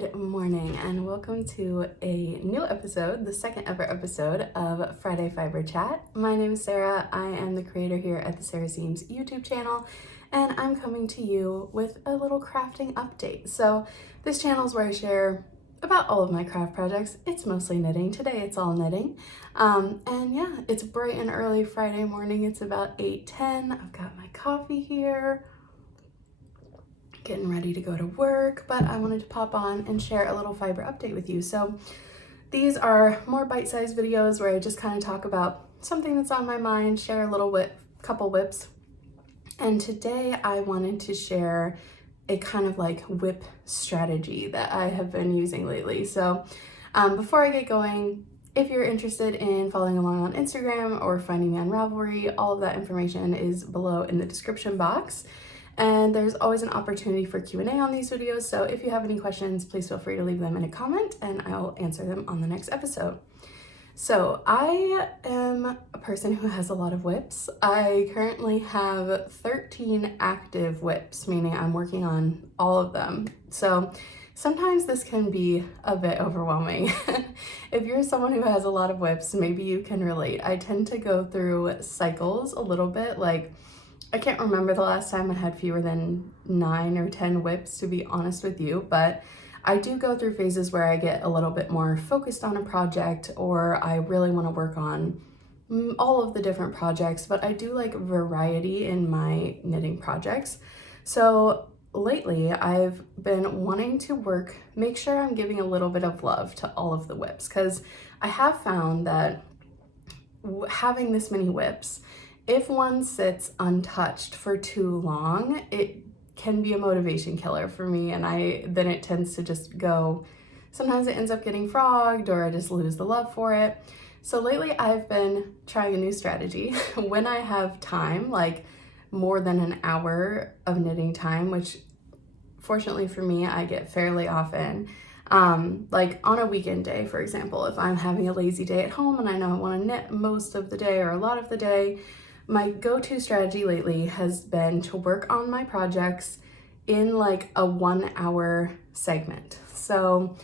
Good morning and welcome to a new episode, the second ever episode of Friday Fiber Chat. My name is Sarah. I am the creator here at the Sarah Seams YouTube channel, and I'm coming to you with a little crafting update. So this channel is where I share about all of my craft projects. It's mostly knitting. Today it's all knitting. And yeah, it's bright and early Friday morning. It's about 8:10. I've got my coffee here, getting ready to go to work, but I wanted to pop on and share a little fiber update with you. So these are more bite-sized videos where I just kind of talk about something that's on my mind, share a little couple WIPs. And today I wanted to share a kind of like WIP strategy that I have been using lately. So before I get going, if you're interested in following along on Instagram or finding me on Ravelry, all of that information is below in the description box. And there's always an opportunity for Q&A on these videos, so if you have any questions, please feel free to leave them in a comment and I'll answer them on the next episode. So I am a person who has a lot of WIPs. I currently have 13 active WIPs, meaning I'm working on all of them. So sometimes this can be a bit overwhelming. If you're someone who has a lot of WIPs, maybe you can relate. I tend to go through cycles a little bit, like I can't remember the last time I had fewer than 9 or 10 WIPs, to be honest with you, but I do go through phases where I get a little bit more focused on a project, or I really want to work on all of the different projects, but I do like variety in my knitting projects. So lately I've been wanting to make sure I'm giving a little bit of love to all of the WIPs, because I have found that having this many WIPs, if one sits untouched for too long, it can be a motivation killer for me, and then it tends to just go, sometimes it ends up getting frogged or I just lose the love for it. So lately I've been trying a new strategy. When I have time, like more than an hour of knitting time, which fortunately for me, I get fairly often, like on a weekend day, for example, if I'm having a lazy day at home and I know I want to knit most of the day or a lot of the day, my go-to strategy lately has been to work on my projects in like a 1 hour segment. So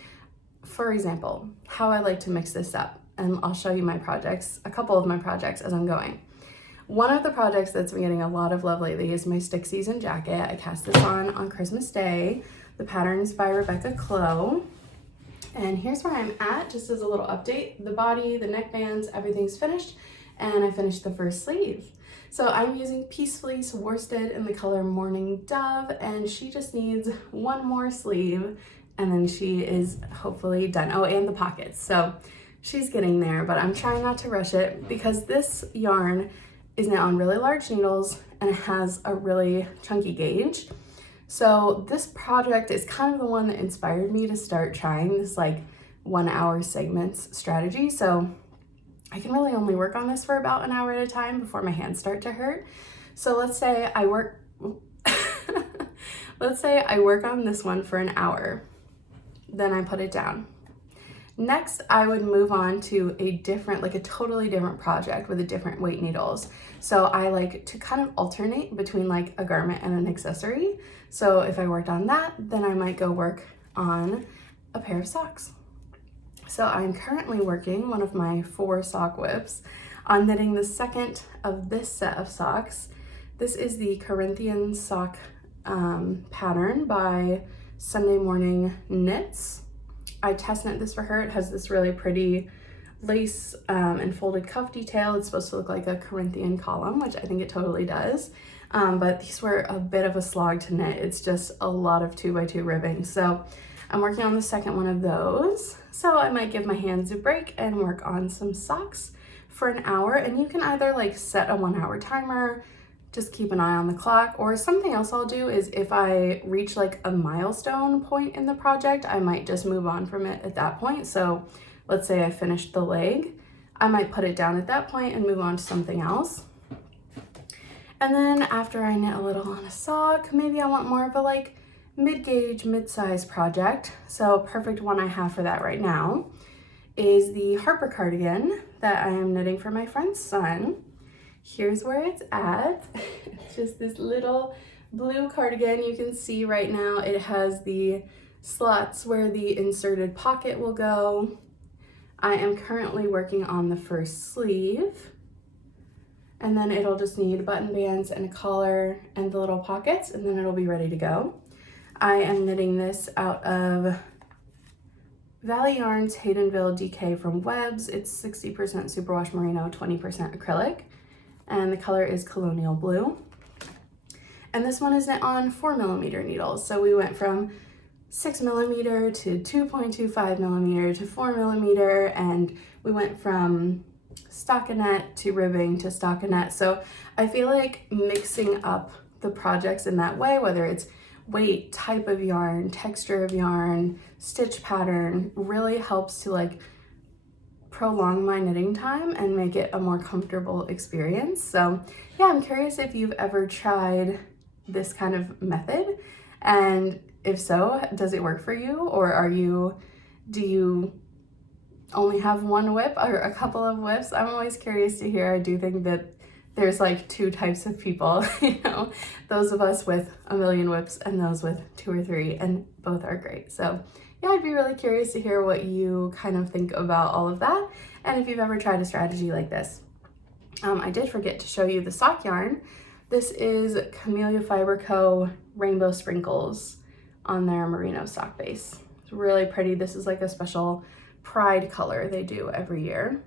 for example, how I like to mix this up, and I'll show you my projects, a couple of my projects as I'm going. One of the projects that's been getting a lot of love lately is my stick season jacket. I cast this on Christmas Day. The pattern's by Rebecca Clow. And here's where I'm at, just as a little update. The body, the neckbands, everything's finished, and I finished the first sleeve. So I'm using Peace Fleece worsted in the color Morning Dove, and she just needs one more sleeve, and then she is hopefully done. Oh, and the pockets. So she's getting there, but I'm trying not to rush it because this yarn is now on really large needles and it has a really chunky gauge. So this project is kind of the one that inspired me to start trying this like 1 hour segments strategy. So I can really only work on this for about an hour at a time before my hands start to hurt. So let's say I work on this one for an hour, then I put it down. Next, I would move on to a totally different project with a different weight needles. So I like to kind of alternate between like a garment and an accessory. So if I worked on that, then I might go work on a pair of socks. So I'm currently working one of my 4 sock WIPs on knitting the second of this set of socks. This is the Corinthian sock pattern by Sunday Morning Knits. I test knit this for her. It has this really pretty lace and folded cuff detail. It's supposed to look like a Corinthian column, which I think it totally does. But these were a bit of a slog to knit. It's just a lot of 2x2 ribbing. So I'm working on the second one of those. So I might give my hands a break and work on some socks for an hour. And you can either like set a 1 hour timer, just keep an eye on the clock, or something else I'll do is if I reach like a milestone point in the project, I might just move on from it at that point. So let's say I finished the leg, I might put it down at that point and move on to something else. And then after I knit a little on a sock, maybe I want more of a like mid-gauge, mid-size project. So a perfect one I have for that right now is the Harper cardigan that I am knitting for my friend's son. Here's where it's at. It's just this little blue cardigan. You can see right now it has the slots where the inserted pocket will go. I am currently working on the first sleeve, and then it'll just need button bands and a collar and the little pockets, and then it'll be ready to go. I am knitting this out of Valley Yarns Haydenville DK from Webs. It's 60% superwash merino, 20% acrylic, and the color is Colonial Blue. And this one is knit on 4mm needles. So we went from 6mm to 2.25mm to 4mm, and we went from stockinette to ribbing to stockinette. So I feel like mixing up the projects in that way, whether it's weight, type of yarn, texture of yarn, stitch pattern, really helps to like prolong my knitting time and make it a more comfortable experience. So yeah, I'm curious if you've ever tried this kind of method, and if so, does it work for you, or do you only have one WIP or a couple of WIPs? I'm always curious to hear. I do think that there's like two types of people, you know, those of us with a million WIPs and those with 2 or 3, and both are great. So yeah, I'd be really curious to hear what you kind of think about all of that, and if you've ever tried a strategy like this. I did forget to show you the sock yarn. This is Camellia Fiber Co. Rainbow Sprinkles on their merino sock base. It's really pretty. This is like a special pride color they do every year.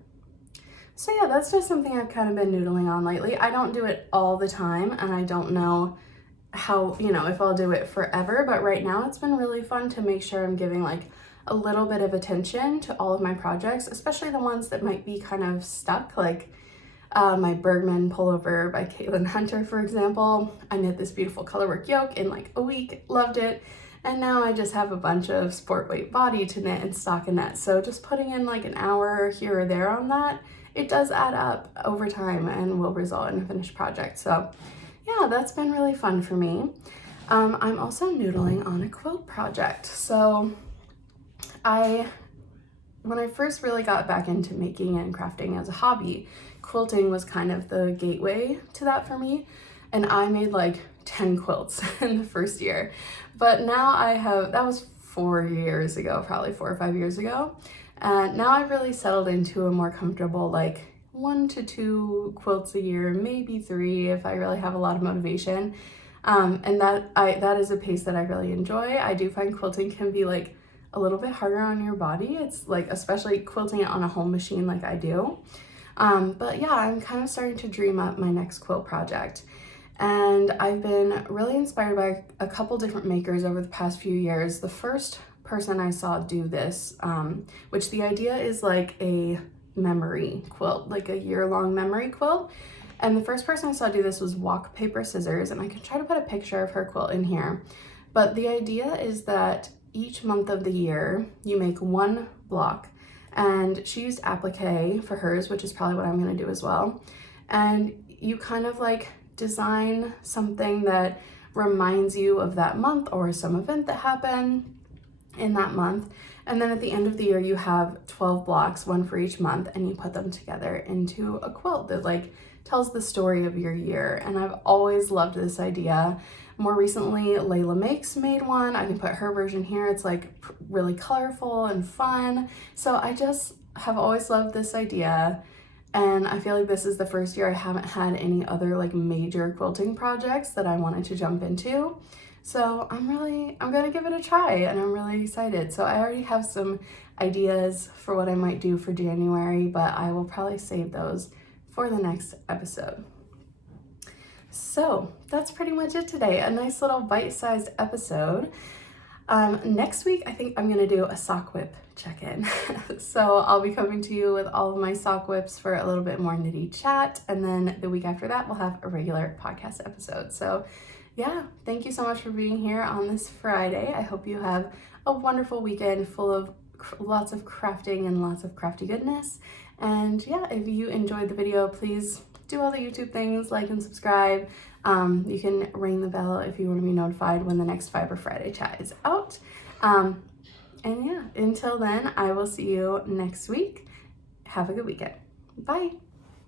So yeah, that's just something I've kind of been noodling on lately. I don't do it all the time, and I don't know how, you know, if I'll do it forever, but right now it's been really fun to make sure I'm giving like a little bit of attention to all of my projects, especially the ones that might be kind of stuck, like my Bergman pullover by Caitlin Hunter, for example. I knit this beautiful colorwork yoke in like a week, loved it, and now I just have a bunch of sport weight body to knit and stockinette. So just putting in like an hour here or there on that, it does add up over time and will result in a finished project. So yeah, that's been really fun for me. I'm also noodling on a quilt project. So when I first really got back into making and crafting as a hobby, quilting was kind of the gateway to that for me. And I made like 10 quilts in the first year. But now that was 4 years ago, probably 4 or 5 years ago. And now I've really settled into a more comfortable, like 1 to 2 quilts a year, maybe 3 if I really have a lot of motivation. And that is a pace that I really enjoy. I do find quilting can be like a little bit harder on your body. It's like, especially quilting it on a home machine like I do. But yeah, I'm kind of starting to dream up my next quilt project. And I've been really inspired by a couple different makers over the past few years. The first person I saw do this, which the idea is like a memory quilt, like a year-long memory quilt. And the first person I saw do this was Walk Paper Scissors, and I can try to put a picture of her quilt in here. But the idea is that each month of the year, you make one block, and she used applique for hers, which is probably what I'm gonna do as well. And you kind of like design something that reminds you of that month or some event that happened in that month. And then at the end of the year, you have 12 blocks, one for each month, and you put them together into a quilt that like tells the story of your year. And I've always loved this idea. More recently, Layla Makes made one. I can put her version here. It's like really colorful and fun. So I just have always loved this idea. And I feel like this is the first year I haven't had any other like major quilting projects that I wanted to jump into. So I'm gonna give it a try, and I'm really excited. So I already have some ideas for what I might do for January, but I will probably save those for the next episode. So that's pretty much it today. A nice little bite-sized episode. Next week, I think I'm gonna do a sock whip check-in. So I'll be coming to you with all of my sock whips for a little bit more nitty chat. And then the week after that, we'll have a regular podcast episode. So yeah, thank you so much for being here on this Friday. I hope you have a wonderful weekend full of lots of crafting and lots of crafty goodness. And yeah, if you enjoyed the video, please do all the YouTube things, like and subscribe. You can ring the bell if you want to be notified when the next Fiber Friday chat is out. And yeah, until then, I will see you next week. Have a good weekend. Bye.